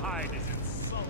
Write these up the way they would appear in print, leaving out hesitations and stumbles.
hide is insulting.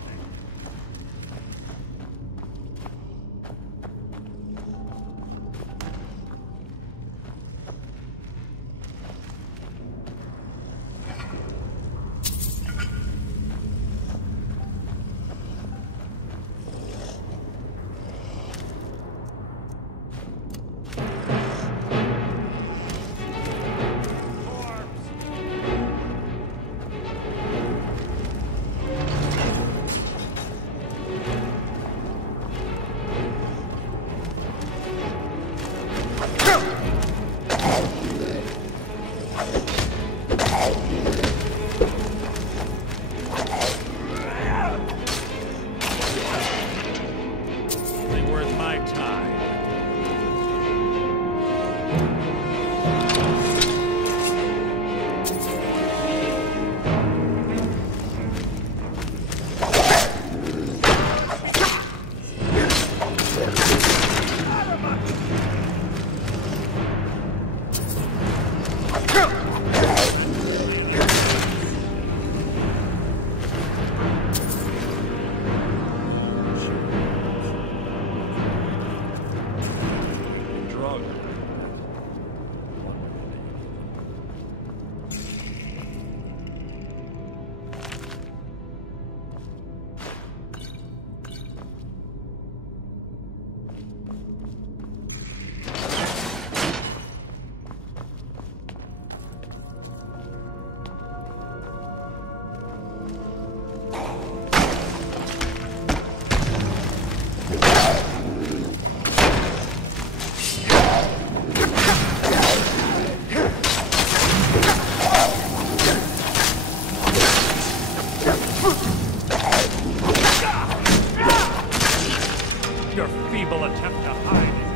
Your feeble attempt to hide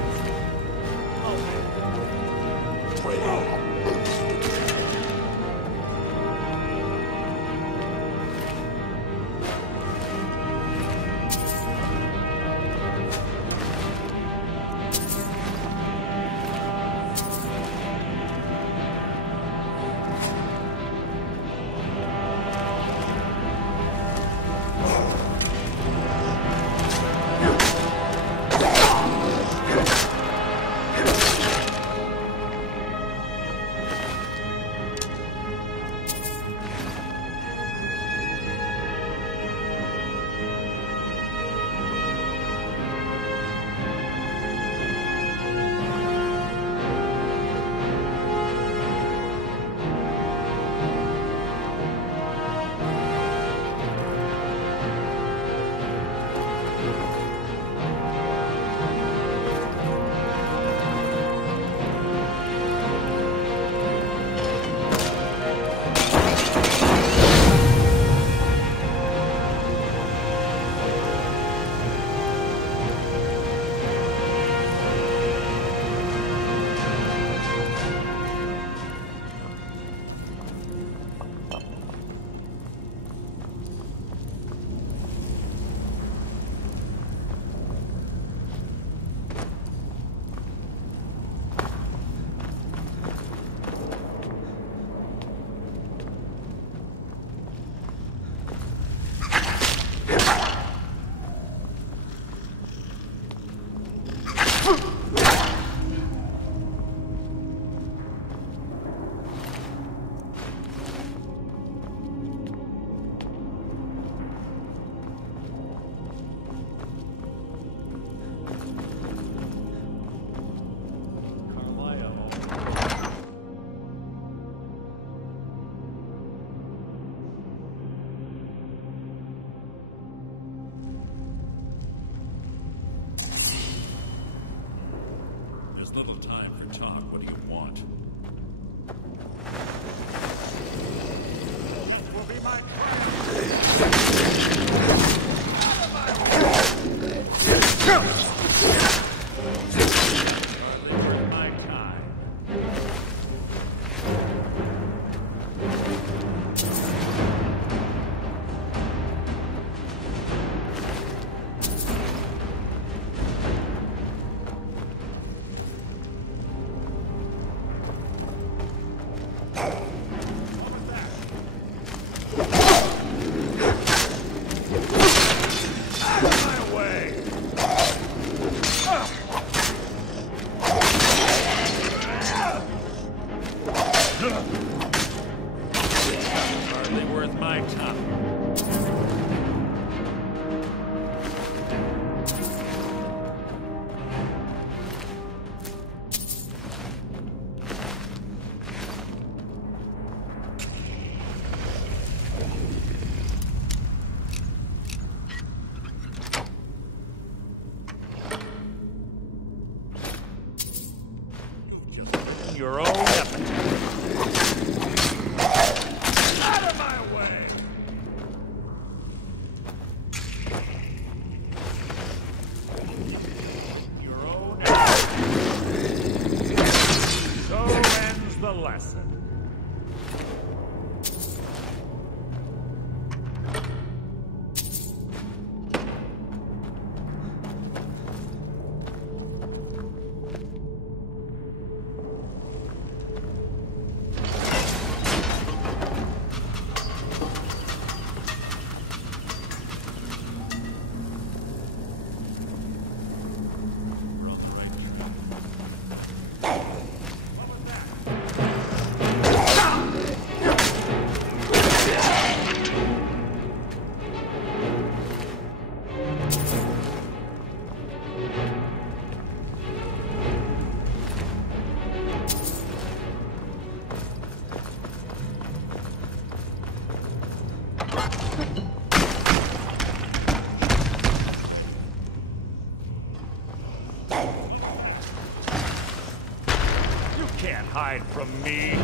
There's little time for talk. What do you want? It will be my Hardly worth my time. Your own epitaph. Out of my way! Your own epitaph. So ends the lesson. Can't hide from me.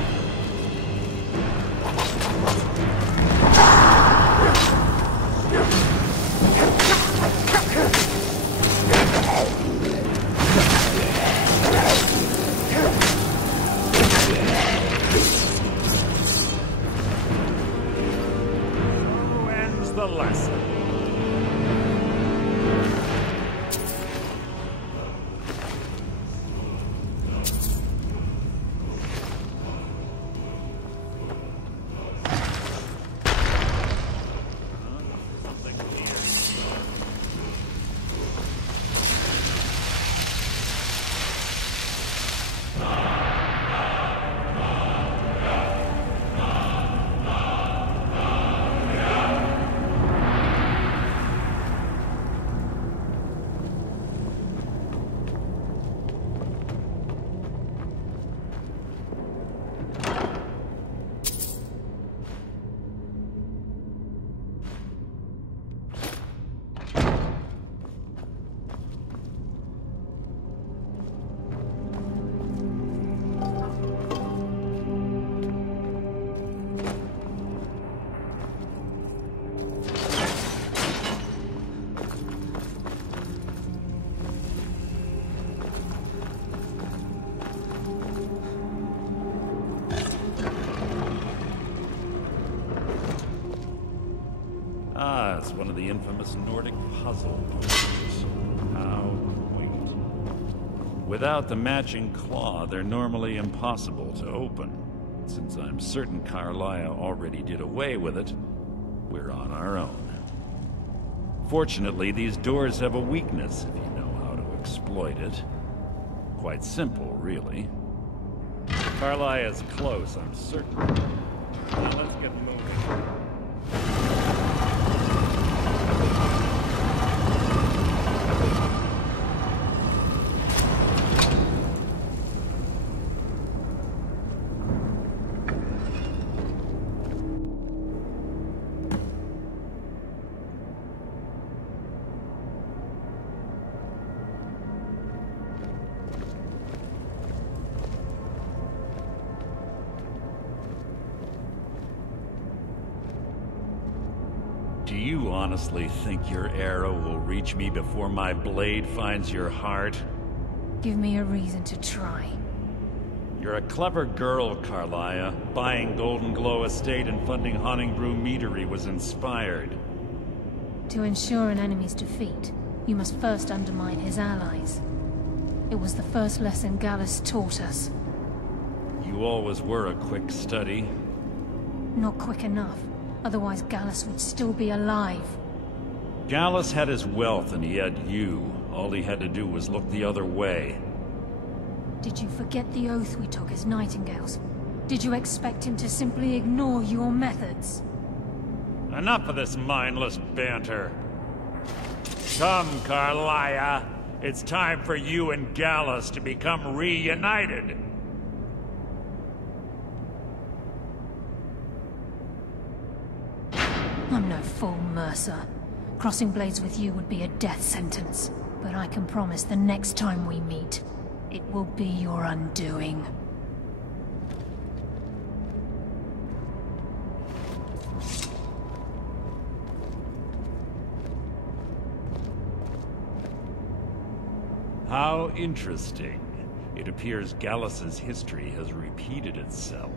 So ends the lesson. Ah, it's one of the infamous Nordic puzzle moves. Now, wait. Without the matching claw, they're normally impossible to open. Since I'm certain Karliah already did away with it, we're on our own. Fortunately, these doors have a weakness if you know how to exploit it. Quite simple, really. Karliah is close, I'm certain. Now let's get moving. Do you honestly think your arrow will reach me before my blade finds your heart? Give me a reason to try. You're a clever girl, Karliah. Buying Golden Glow Estate and funding Honningbrew Meadery was inspired. To ensure an enemy's defeat, you must first undermine his allies. It was the first lesson Gallus taught us. You always were a quick study. Not quick enough. Otherwise Gallus would still be alive. Gallus had his wealth and he had you. All he had to do was look the other way. Did you forget the oath we took as Nightingales? Did you expect him to simply ignore your methods? Enough of this mindless banter. Come, Karliah. It's time for you and Gallus to become reunited. I'm no fool, Mercer. Crossing blades with you would be a death sentence. But I can promise the next time we meet, it will be your undoing. How interesting. It appears Gallus's history has repeated itself.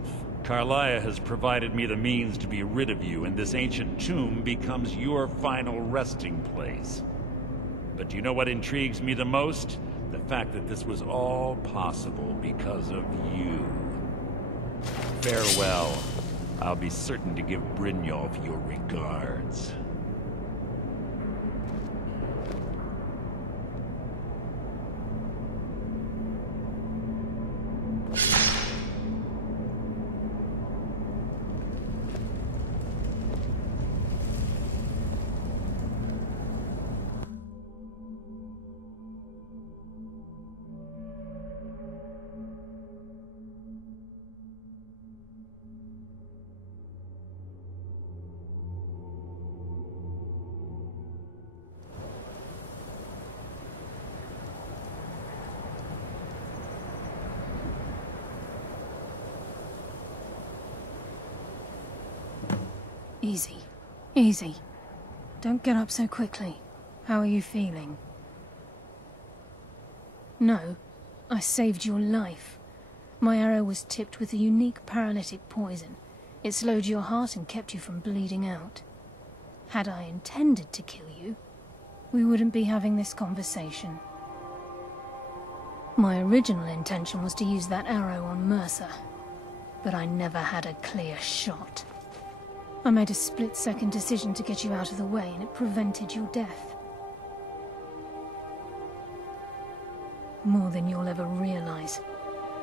Karliah has provided me the means to be rid of you, and this ancient tomb becomes your final resting place. But do you know what intrigues me the most? The fact that this was all possible because of you. Farewell. I'll be certain to give Brynjolf your regards. Easy. Easy. Don't get up so quickly. How are you feeling? No. I saved your life. My arrow was tipped with a unique paralytic poison. It slowed your heart and kept you from bleeding out. Had I intended to kill you, we wouldn't be having this conversation. My original intention was to use that arrow on Mercer, but I never had a clear shot. I made a split-second decision to get you out of the way, and it prevented your death. More than you'll ever realize.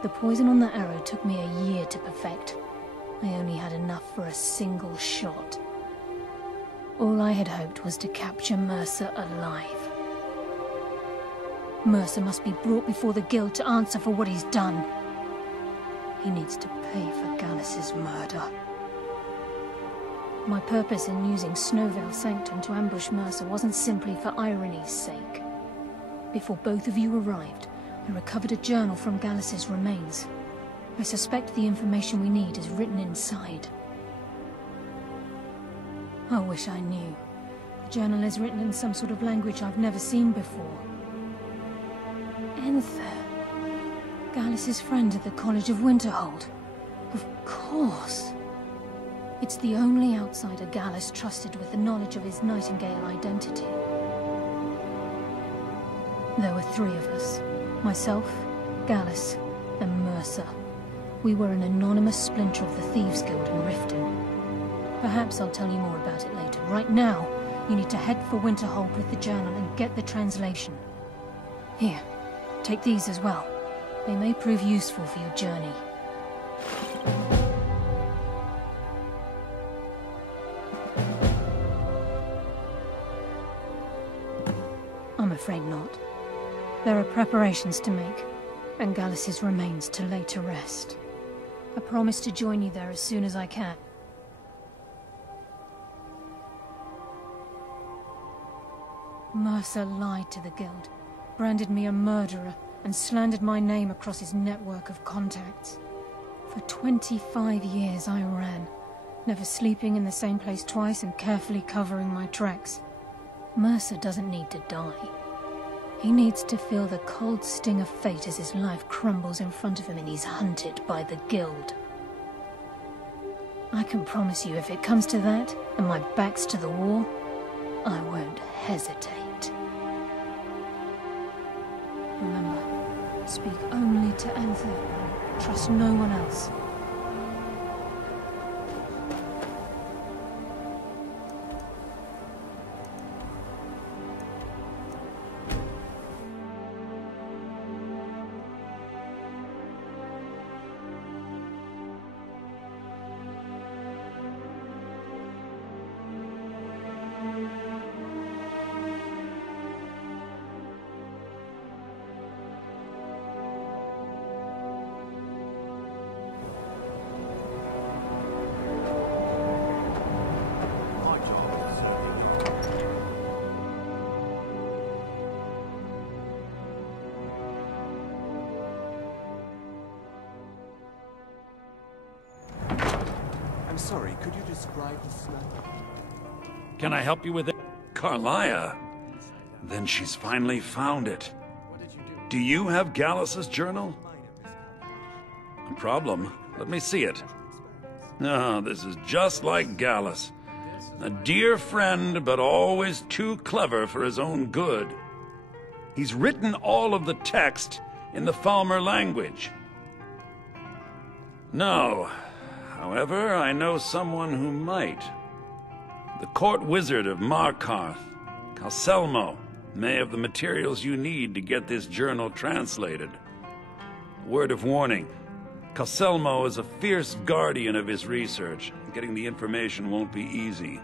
The poison on that arrow took me a year to perfect. I only had enough for a single shot. All I had hoped was to capture Mercer alive. Mercer must be brought before the Guild to answer for what he's done. He needs to pay for Gallus's murder. My purpose in using Snowveil Sanctum to ambush Mercer wasn't simply for irony's sake. Before both of you arrived, I recovered a journal from Gallus's remains. I suspect the information we need is written inside. I wish I knew. The journal is written in some sort of language I've never seen before. Enther. Gallus's friend at the College of Winterhold. Of course. It's the only outsider Gallus trusted with the knowledge of his Nightingale identity. There were three of us. Myself, Gallus, and Mercer. We were an anonymous splinter of the Thieves Guild in Riften. Perhaps I'll tell you more about it later. Right now, you need to head for Winterhold with the journal and get the translation. Here, take these as well. They may prove useful for your journey. I'm afraid not. There are preparations to make, and Gallus's remains to lay to rest. I promise to join you there as soon as I can. Mercer lied to the Guild, branded me a murderer, and slandered my name across his network of contacts. For 25 years I ran, never sleeping in the same place twice and carefully covering my tracks. Mercer doesn't need to die. He needs to feel the cold sting of fate as his life crumbles in front of him and he's hunted by the Guild. I can promise you, if it comes to that, and my back's to the wall, I won't hesitate. Remember, speak only to Enther. Trust no one else. I'm sorry, could you describe the smell? Can I help you with it? Karliah? Then she's finally found it. Do you have Gallus's journal? A problem? Let me see it. No, this is just like Gallus. A dear friend, but always too clever for his own good. He's written all of the text in the Falmer language. No. However, I know someone who might. The court wizard of Markarth, Calselmo, may have the materials you need to get this journal translated. Word of warning. Calselmo is a fierce guardian of his research. Getting the information won't be easy.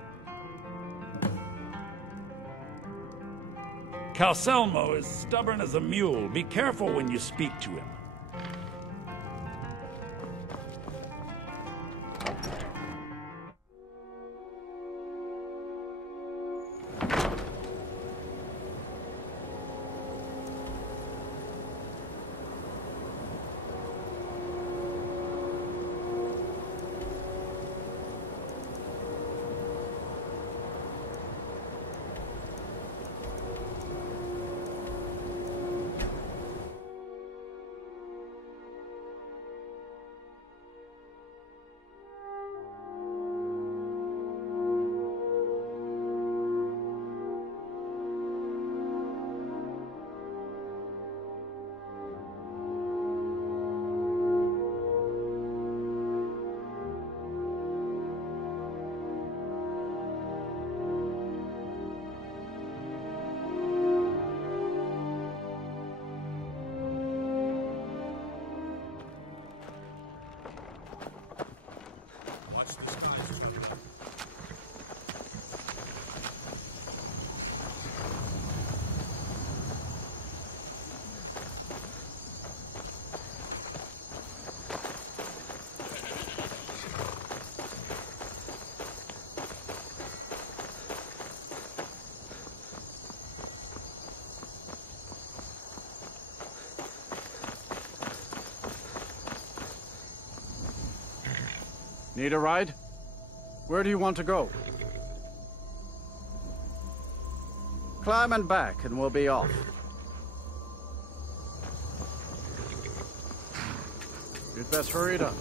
Calselmo is stubborn as a mule. Be careful when you speak to him. Need a ride? Where do you want to go? Climb and back, and we'll be off. You'd best hurry it up.